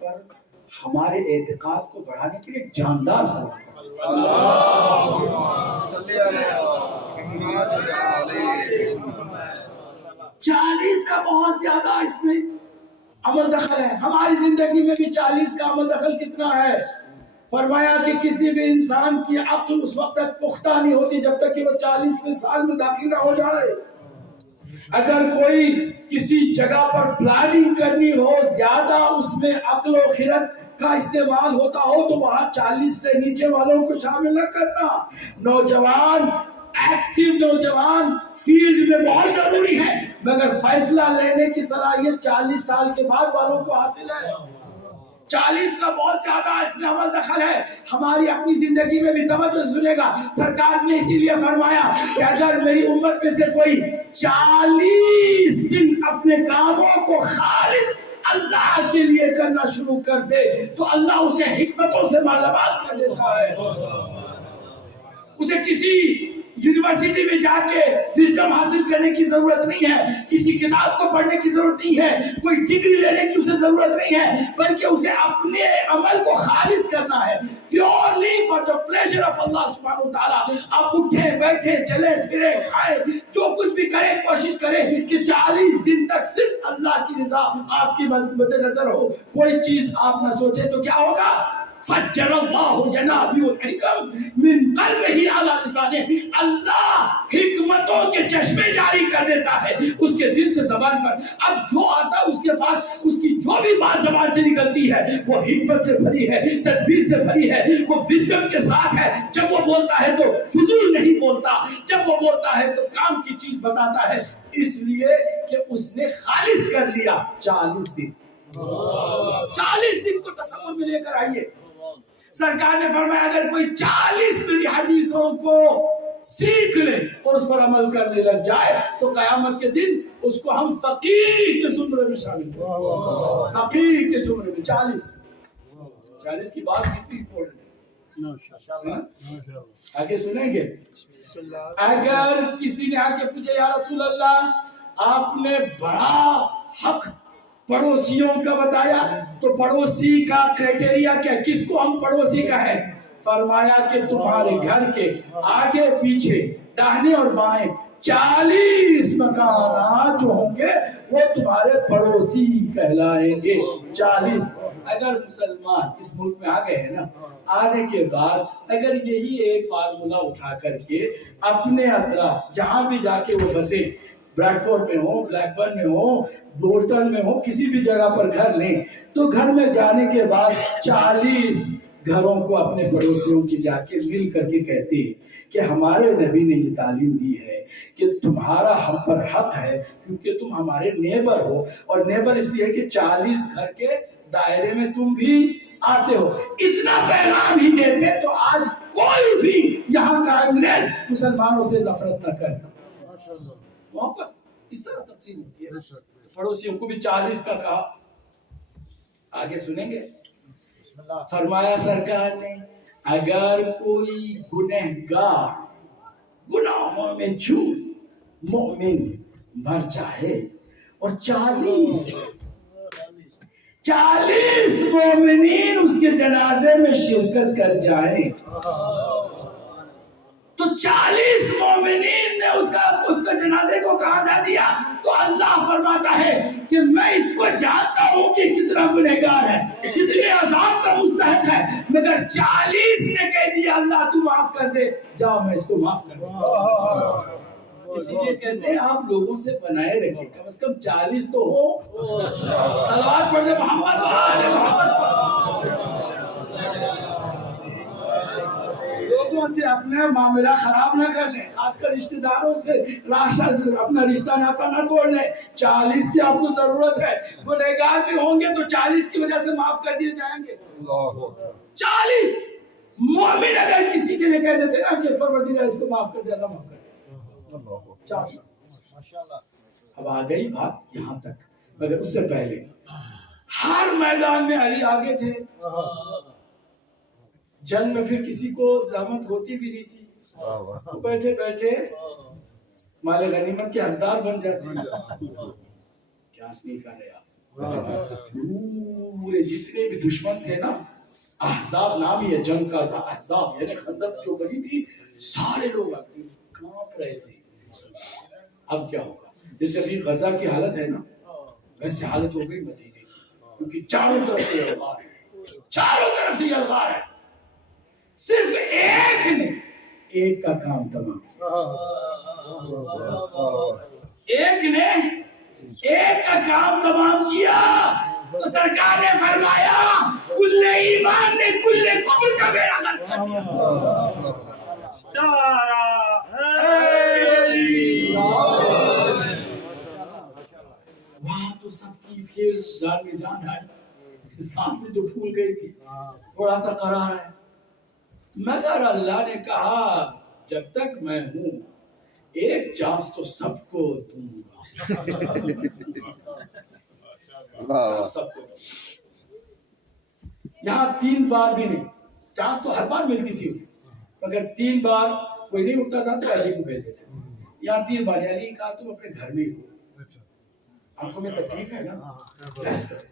پر ہمارے اعتقاد کو بڑھانے کے لیے ایک جاندار سوال ہے۔ 40 کا بہت زیادہ اس میں عمل دخل ہے۔ ہماری زندگی میں بھی 40 کا عمل دخل کتنا ہے؟ فرمایا کہ کسی بھی انسان کی عقل اس وقت تک پختہ نہیں ہوتی جب تک کہ وہ 40ویں سال میں داخل نہ ہو جائے۔ اگر کوئی کسی جگہ پر پلاننگ کرنی ہو زیادہ اس میں عقل و خرد کا استعمال ہوتا ہو تو وہاں 40 سے نیچے والوں کو شامل نہ کرنا۔ نوجوان ایکٹیو نوجوان فیلڈ میں بہت ضروری ہے، مگر فیصلہ لینے کی صلاحیت 40 سال کے بعد والوں کو حاصل ہے۔ 40 کا بہت زیادہ اس میں عمل دخل ہے۔ ہماری اپنی زندگی میں بھی توجہ سنے گا، سرکار نے اسی لیے فرمایا کہ اگر میری امت میں سے کوئی 40 دن اپنے کاموں کو خالص اللہ کے لیے کرنا شروع کر دے تو اللہ اسے حکمتوں سے مالا مال کر دیتا ہے۔ اسے کسی یونیورسٹی میں جا کے وزڈم حاصل کرنے کی ضرورت نہیں ہے، کسی کتاب کو پڑھنے کی ضرورت نہیں ہے، کوئی ڈگری لینے کی اسے ضرورت نہیں ہے، بلکہ اسے اپنے عمل کو خالص کرنا ہے، purely for the pleasure of اللہ سبحانہ وتعالی۔ آپ اٹھے بیٹھے چلے پھرے کھائے جو کچھ بھی کرے کوشش کرے کہ 40 دن تک صرف اللہ کی رضا آپ کی مد نظر ہو، کوئی چیز آپ نہ سوچے تو کیا ہوگا؟ فجر اللہ ینابیع الحکم من قلبہ علی لسانہ، اللہ حکمتوں کے چشمے جاری کر دیتا ہے اس کے دل سے زبان پر۔ اب جو آتا ہے اس کے پاس، اس کی جو بھی بات زبان سے نکلتی ہے وہ حکمت سے بھری ہے، تدبیر سے بھری ہے، وہ وزڈم کے ساتھ ہے۔ جب وہ بولتا ہے تو فضول نہیں بولتا، جب وہ بولتا ہے تو کام کی چیز بتاتا ہے، اس لیے کہ اس نے خالص کر لیا 40 دن۔ 40 دن کو تصور میں لے کر آئیے۔ سرکار نے فرمایا اگر کوئی 40 میری حدیثوں کو سیکھ لے اور اس پر عمل کرنے لگ جائے تو قیامت کے دن اس کو ہم فقیہ کے زمرے میں شامل کریں۔ فقیہ کے زمرے میں 40 کی بات کتنی امپورٹنٹ ہے، آگے سنیں گے۔ اگر کسی نے آ کے پوچھے یا رسول اللہ آپ نے بڑا حق پڑوسیوں کا بتایا تو پڑوسی کا کرائٹیریا کیا، کس کو ہم پڑوسی کا ہے؟ فرمایا کہ تمہارے گھر کے آگے پیچھے داہنے اور بائیں 40 مکانات جو ہوں گے وہ تمہارے پڑوسی کہلائیں گے۔ 40 اگر مسلمان اس ملک میں آ گئے ہیں نا، آنے کے بعد اگر یہی ایک فارمولا اٹھا کر کے اپنے اطراف جہاں بھی جا کے وہ بسے، بریڈ فورڈ میں ہو، بلیک برن میں ہو، بورٹن میں ہو، کسی بھی جگہ پر گھر لیں تو گھر میں جانے کے بعد 40 گھروں کو اپنے پڑوسیوں کی جا کے مل کر کے کہتے ہیں کہ ہمارے نبی نے یہ تعلیم دی ہے کہ تمہارا ہم پر حق ہے کیونکہ تم ہمارے نیبر ہو، اور نیبر اس لیے کہ 40 گھر کے دائرے میں تم بھی آتے ہو۔ اتنا پیغام ہی دیتے تو آج کوئی بھی یہاں کا انگریز مسلمانوں سے نفرت نہ کرتا۔ محبت اس طرح تقسیم ہوتی ہے۔ پڑوسیوں کو بھی 40 کا کہا۔ آگے سنیں گے، فرمایا سرکار نے اگر کوئی گنہگار گناہوں میں چھوٹ مومن مر جائے اور 40 مومنین اس کے جنازے میں شرکت کر جائیں تو 40 مومنین نے اس کا جنازے کو کہاں دے دیا تو اللہ فرماتا ہے کہ میں اس کو جانتا ہوں کہ کتنا گنہگار ہے، کتنے عذاب کا مستحق ہے، مگر 40 نے کہہ دیا اللہ تو معاف کر دے، جاؤ میں اس کو معاف کر دوں۔ اسی لیے کہتے ہیں آپ لوگوں سے بنائے رکھیں، کم از کم 40 تو ہو۔ صلوات پڑھ دے محمد و آل محمد۔ لوگوں سے اپنا معاملہ خراب نہ کر لیں، خاص کر رشتہ داروں سے اپنا رشتہ ناتا نہ توڑ لیں۔ 40 کی آپ کو ضرورت ہے، گنہگار بھی ہوں گے تو 40 کی وجہ سے معاف کر دیے جائیں گے۔ 40 مومن اگر کسی کے لیے کہہ دیتے نا کہ پروردگار اس کو معاف کر دے، اللہ معاف کر دے۔ اب آ گئی بات یہاں تک، مگر اس سے پہلے ہر میدان میں علی آگے تھے، جنگ میں پھر کسی کو زحمت ہوتی بھی نہیں تھی، تو بیٹھے بیٹھے مال غنیمت کے حقدار بن جاتے ہیں۔ کیا نہیں کر رہے آپ؟ پورے جتنے بھی دشمن تھے نا، احزاب نام ہی ہے جنگ کا، احزاب یعنی خندق جو بنی تھی، سارے لوگ کانپ رہے تھے۔ اب کیا ہوگا؟ جیسے ابھی غزہ کی حالت ہے نا، ویسے حالت ہو گئی مدینے کی، کیونکہ چاروں طرف سے یلغار ہے، چاروں طرف سے یلغار ہے۔ صرف ایک نے ایک کا کام تمام، ایک نے ایک کا کام تمام کیا، تو سرکار نے فرمایا کل ایمان نے کل کفر کا بیڑا غرق کر دیا۔ وہاں تو سب کی پھر جان میں جان آئی، سانسیں جو پھول گئی تھی، تھوڑا سا قرار ہے، مگر اللہ نے کہا جب تک میں ہوں ایک چانس تو سب کو دوں گا، سب کو۔ یہاں 3 بار بھی نہیں، چانس تو ہر بار ملتی تھی، مگر 3 بار کوئی نہیں اٹھتا تھا تو علی کو بھیجتے تھے۔ یہاں 3 بار علی کہا تم اپنے گھر میں ہی ہو، آنکھوں میں تکلیف ہے نا، ریسٹ کرو۔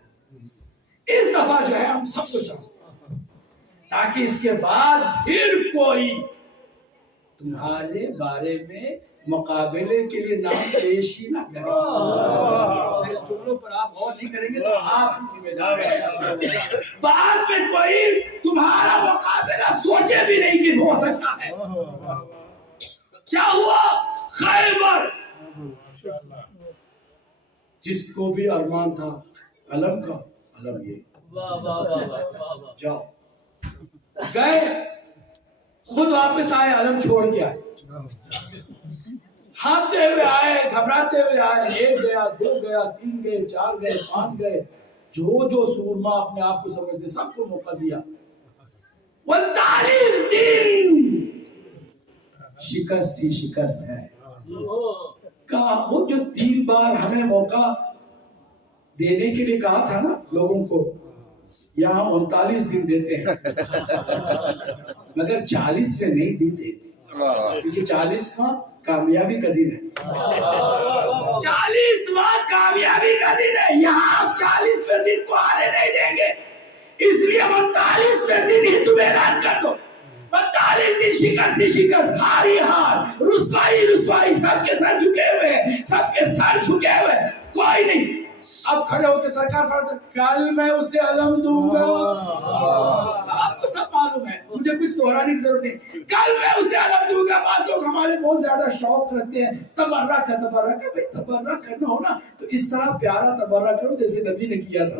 اس دفعہ جو ہے ہم سب کو چانس دیں، تاکہ اس کے بعد پھر کوئی تمہارے بارے میں مقابلے کے لیے نام پیش ہی نہ کرے۔ میرے جملوں پر آپ غور نہیں کریں گے تو آپ ہی ذمہ دار ہیں۔ بعد میں کوئی تمہارا مقابلہ سوچے بھی نہیں کہ ہو سکتا ہے۔ کیا ہوا؟ خیبر، جس کو بھی ارمان تھا علم کا، علم یہ جاؤ گئے، خود واپس آئے، علم چھوڑ کے آئے، ہانپتے ہوئے آئے، گھبراتے ہوئے آئے، 1 گیا، 2 گیا، 3 گئے، 4 گئے، 5 گئے، جو سورما اپنے آپ کو سمجھتے سب کو موقع دیا۔ 39 دن شکست ہی شکست ہے۔ کہا وہ جو 3 بار ہمیں موقع دینے کے لیے کہا تھا نا لوگوں کو، یہاں 39 دن دیتے ہیں، مگر 40 میں نہیں دیتے، کیونکہ 40واں کامیابی کا دن ہے، 40واں کامیابی کا دن ہے۔ یہاں آپ 40ویں دن کو آنے نہیں دیں گے، اس لیے 39ویں دن ہی تم اعلان کر دو۔ 42 دن شکست ہی شکست، ہار ہی ہار، رسوائی رسوائی، سب کے سر جھکے ہوئے، سب کے سر جھکے ہوئے، کوئی نہیں۔ اب کھڑے ہو کے سرکار فرماتے کل میں اسے علم دوں گا۔ آپ کو سب معلوم ہے، مجھے کچھ دہرانے کی ضرورت نہیں، کل میں اسے علم دوں گا۔ بعض لوگ ہمارے بہت زیادہ شوق رکھتے ہیں تبرک ہے، تبرک ہے، بھائی تبرک کرنا ہو نا تو اس طرح پیارا تبرک کرو جیسے نبی نے کیا تھا۔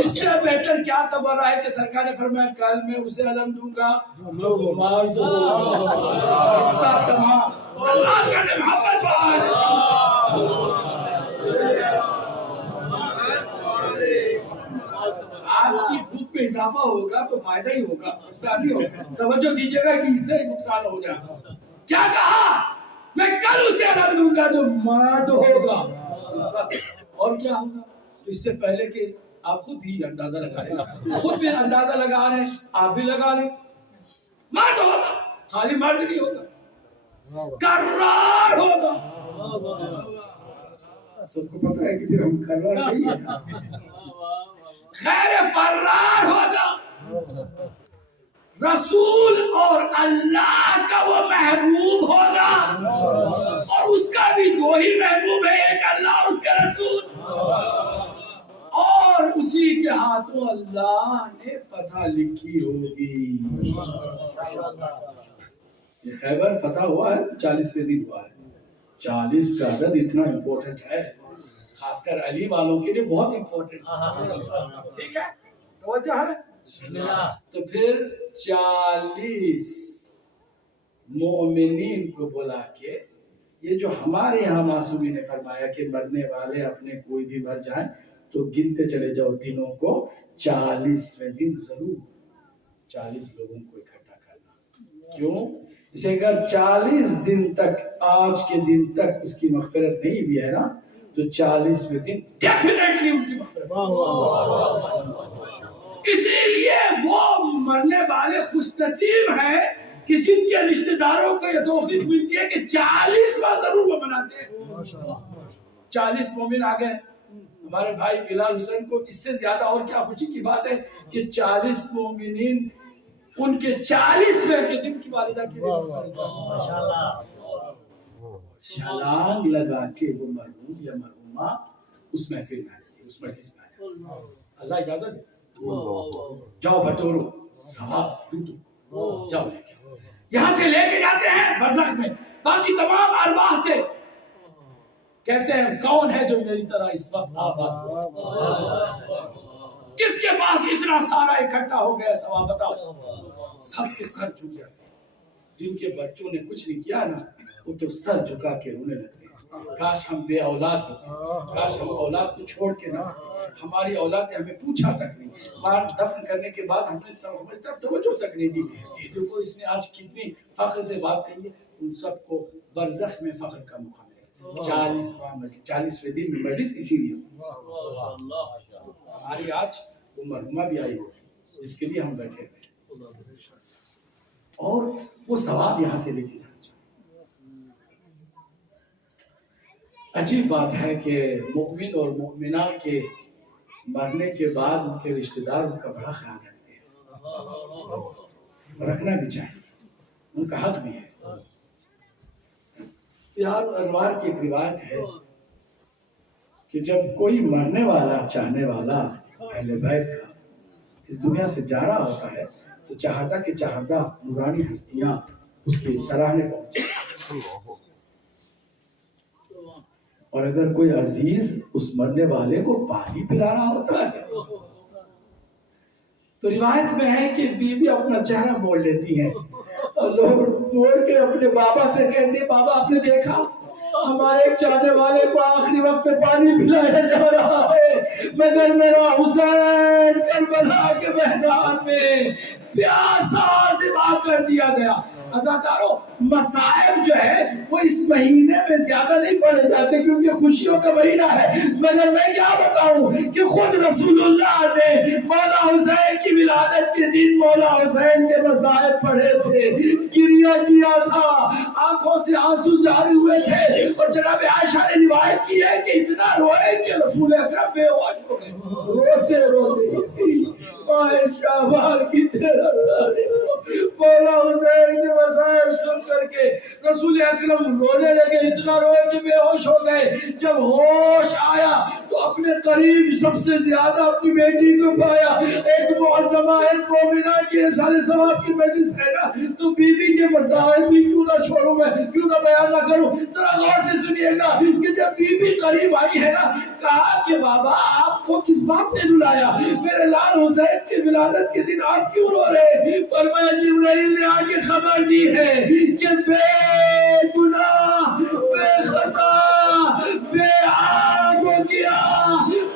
اس سے بہتر کیا تبرک ہے کہ سرکار نے فرمایا کل میں اسے علم دوں گا جو مرد ہوگا۔ سب تمام سلمان بن محمد آپ کی بھوک میں اضافہ ہوگا تو فائدہ ہی ہوگا، نقصان نہیں ہوگا۔ توجہ دیجیے گا کہ اس سے نقصان ہو جائے۔ کیا کہا؟ میں کل اسے علم دوں گا جو مرد ہوگا۔ اور کیا ہوگا؟ تو اس سے پہلے کہ آپ خود بھی اندازہ لگا رہے، خود بھی اندازہ لگا رہے، آپ بھی لگا لیں، مرد ہوگا، خالی مرد نہیں ہوگا، کرار ہوگا۔ سب کو پتا ہے کہ پھر ہم کرار نہیں ہیں، خیر فرار ہوگا، رسول اور اللہ کا وہ محبوب ہوگا، اور اس کا بھی 2 ہی محبوب ہے، ایک اللہ اور اس کا رسول، اور اسی کے ہاتھوں اللہ نے فتح لکھی ہوگی۔ یہ خیبر فتح ہوا ہے، 40ویں دن ہوا ہے۔ 40 کا عدد اتنا امپورٹنٹ ہے، خاص کر علی والوں کے لیے بہت امپورٹنٹ ہے، ٹھیک ہے؟ توجہ ہے؟ تو پھر 40 مومنین کو بلا کے، یہ جو ہمارے یہاں معصومی نے فرمایا کہ مرنے والے اپنے کوئی بھی مر جائیں تو گنتے چلے جاؤ دنوں کو، 40ویں دن ضرور 40 لوگوں کو اکٹھا کرنا۔ کیوں؟ اسے اگر 40 دن تک، آج کے دن تک اس کی مغفرت نہیں ہوئی ہے نا، تو 40ویں دن ڈیفینیٹلی ان کی مغفرت۔ اسی لیے وہ مرنے والے خوش نصیب ہیں کہ جن کے رشتہ داروں کو یہ توفیق ملتی ہے کہ 40واں ضرور وہ مناتے ہیں۔ 40 مومن آ گئے، ہمارے بھائی بلال حسین کو اس سے زیادہ اور کیا خوشی کی بات ہے کہ 40 مومنین ان کے 40ویں کے دن کی والدہ کی چھلانگ لگا کے وہ مرحوم یا مرحومہ اس محفل میں آئی، اس مجلس میں آیا۔ اللہ اجازت دے، جاؤ بٹورو ثواب لوٹو، جاؤ لے کے یہاں سے لے کے جاتے ہیں برزخ میں، باقی تمام ارواح سے کہتے ہیں کون ہے جو میری طرح اس وقت آباد ہو، کس کے پاس اتنا سارا اکٹھا ہو گیا ثواب بتاؤ۔ سب کے سر جھک جاتے ہیں، جن کے بچوں نے کچھ نہیں کیا نا وہ تو سر جھکا کے رونے لگتے ہیں، کاش ہم بے اولاد ہوتے، کاش ہم اولاد کو چھوڑ کے نہ، ہماری اولاد نے ہمیں پوچھا تک نہیں، مار دفن کرنے کے بعد ہماری طرف توجہ تک نہیں دی۔ یہ دیکھو اس نے آج کتنی فخر سے بات کہی ہے، ان سب کو برزخ میں فخر کا موقع ملے۔ 40ویں دن میں مجلس اسی لیے ہماری آج وہ مرحومہ بھی آئی ہوگی جس کے لیے ہم بیٹھے ہوئے اور وہ ثواب یہاں سے لے کے جانا چاہیے۔ عجیب بات ہے کہ مومن اور مومنہ کے مرنے کے بعد ان کے رشتہ دار ان کا بڑا خیال رکھتے ہیں، رکھنا بھی چاہیے، ان کا حق بھی ہے۔ یار انوار کی ایک روایت ہے کہ جب کوئی مرنے والا چاہنے والا اہل بیت کا اس دنیا سے جا رہا ہوتا ہے تو چاہتا کہ چاہتا نورانی ہستیاں اس کے سراہنے پہنچے، اور اگر کوئی عزیز اس مرنے والے کو پانی پلا رہا ہوتا ہے تو روایت میں ہے کہ بیوی اپنا چہرہ موڑ لیتی ہے اور لوگ موڑ کے اپنے بابا سے کہتے ہیں بابا آپ نے دیکھا ہمارے ایک چاہنے والے کو آخری وقت میں پانی پلایا جا رہا ہے، مگر میرا حسین کربلا کے میدان میں پیاسا ذبح کر دیا گیا۔ عزادارو مصائب جو ہے وہ اس مہینے میں زیادہ نہیں پڑے جاتے کیونکہ خوشیوں کا مہینہ ہے، مگر میں کیا بتاؤں کہ خود رسول اللہ نے مولا حسین کی ولادت کے دن مولا حسین کے مصائب پڑھے تھے، گریہ کیا تھا، آنکھوں سے آنسو جاری ہوئے تھے، اور جناب عائشہ نے روایت کی ہے کہ اتنا روئے کہ رسول اکرم بے ہوش ہو گئے، روتے روتے اسی ماہ شعبان کی 13 تاریخ مولا حسین کے مسائل سن کر کے رسول اکرم رونے لگے، اتنا روئے کہ بے ہوش ہو گئے۔ جب ہوش آیا تو اپنے قریب سب سے زیادہ اپنی بیٹی کو پایا، ایک معظمہ ایک مومنہ کی سال ثواب کی مجلس ہے نا، تو بی بی کے مسائل بھی کیوں نہ چھوڑوں، میں کیوں نہ بیان نہ کروں۔ ذرا غور سے سنیے گا کہ جب بی بی قریب آئی ہے نا، کہا کہ بابا آپ کو کس بات نے رلایا، میرے لال حسین کی ولادت کے دن آپ کیوں رو رہے؟ فرمایا جبرائیل نے آ کے خبر دی ہے کہ بے گناہ بے خطا بے آب و گیا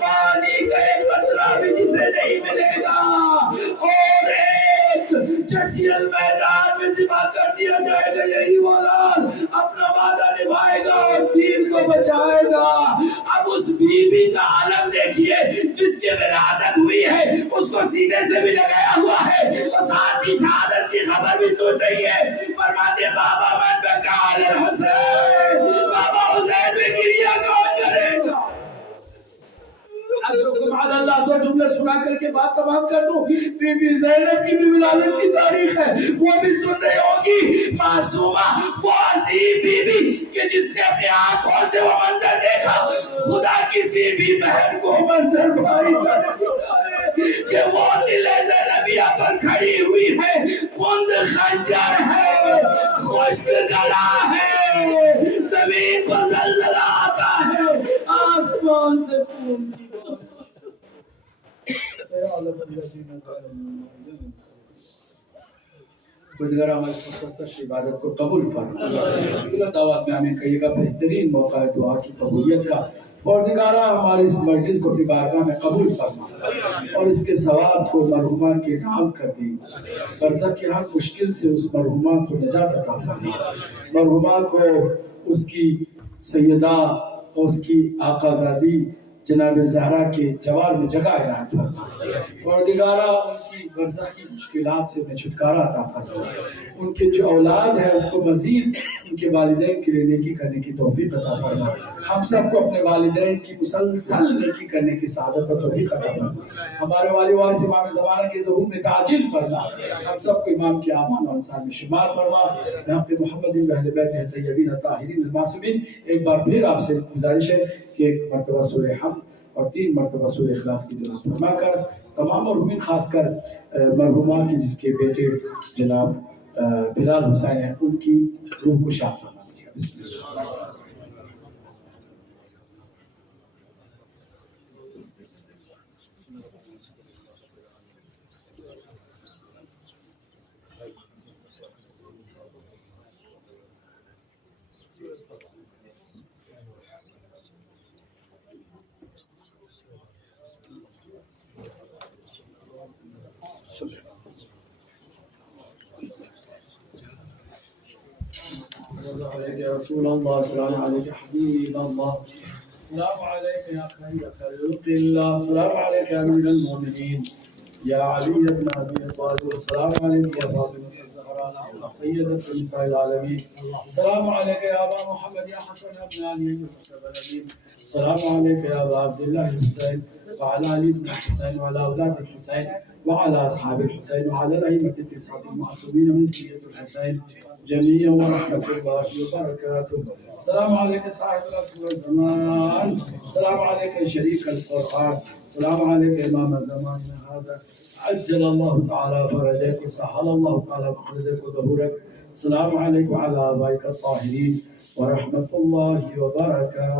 پانی کا ایک قطرہ بھی جسے نہیں ملے گا، اور ایک چٹیل میدان میں ذبح کر دیا جائے گا، یہی مولا اپنا وعدہ نبھائے گا اور دین کو بچائے گا۔ اب اس بی بی کا عالم دیکھیے جس کی ولادت ہوئی ہے، اس کو سینے سے بھی لگایا ہوا ہے اور ساتھ ہی شہادت کی خبر بھی سن رہی ہے۔ فرماتے بابا من بکا علی الحسین، بابا حسین میں گریہ کون کرے گا؟ اللہ دو جملے سنا کر کے بات تمام کر دوں۔ بی بی زینب کی بھی ولادت کی تاریخ ہے، وہ بھی سن رہی ہوگی، معصومہ وہ عظیم بی بی کہ جس نے اپنی آنکھوں سے وہ منظر دیکھا، خدا کسی بھی بہن کو منظر بھائی کا نہیں کہ وہ دل زینبیہ پر کھڑی ہوئی ہے، کند خنجر ہے، خشک گلا ہے، زمین کو زلزلہ آتا ہے، آسمان سے خون کی بدگر ہمارے مختصر عبادت کو قبول فرما، بلند آواز میں آمین کہیے گا۔ بہترین موقع ہے دعا کی قبولیت کا، اور نگارہ ہماری اس مجلس کو اپنی بارگاہ میں قبول فرما اور اس کے ثواب کو مرحومہ کے نام کر دی، برزخ کی ہر مشکل سے اس مرحومہ کو نجات عطا فرما، مرحومہ کو اس کی سیدہ اور اس کی آقا زادی جناب زہرا کے جوار میں جگہ عنایت فرما، پروردگارہ ان کی برزخی مشکلات سے میں چھٹکارا عطا فرما، ان کے جو اولاد ہے ان کو مزید ان کے والدین کے لیے نیکی کرنے کی توفیق عطا فرما، ہم سب کو اپنے والدین کی مسلسل نیکی کرنے کی سعادت اور توفیق عطا فرما، ہمارے وارث امام زمانہ کے ظہور میں تعجیل فرما، ہم سب کو امام کے اعوان اور انصار میں شمار فرما، بحق محمد و اہل بیت الطیبین الطاہرین المعصومین۔ ایک بار پھر آپ سے گزارش ہے کہ ایک مرتبہ سورہ حمد اور 3 مرتبہ سورہ اخلاص کی تلاوت فرما کر تمام مرحومین، خاص کر مرحومہ کی جس کے بیٹے جناب بلال حسین ہیں، ان کی روح کو شاد فرما دیا۔ بسم اللہ۔ السلام علیکم یا رسول اللہ، السلام علیکم حبیب اللہ، السلام علیکم یا خیر خلق اللہ، السلام علیکم یا امیر المومنین یا علی بن ابی طالب، السلام علیکم یا فاطمہ الزہرا سیدۃ نساء العالمین، السلام علیکم یا ابا محمد یا حسن ابن علی المجتبی الامین، السلام علیکم یا ابا عبداللہ الحسین وعلی علی بن الحسین وعلی اولاد الحسین وعلى أصحاب الحسين وعلى الأئمة التسعة المعصومين من ذرية الحسين جميعا ورحمة الله وبركاته. السلام عليك صاحب العصر والزمان، السلام عليك شريك القرآن، السلام عليك إمام زماننا هذا، عجل الله تعالى فرجك وسهل الله تعالى مخرجك وظهورك. السلام عليك وعلى آبائك الطاهرين ورحمة الله وبركاته.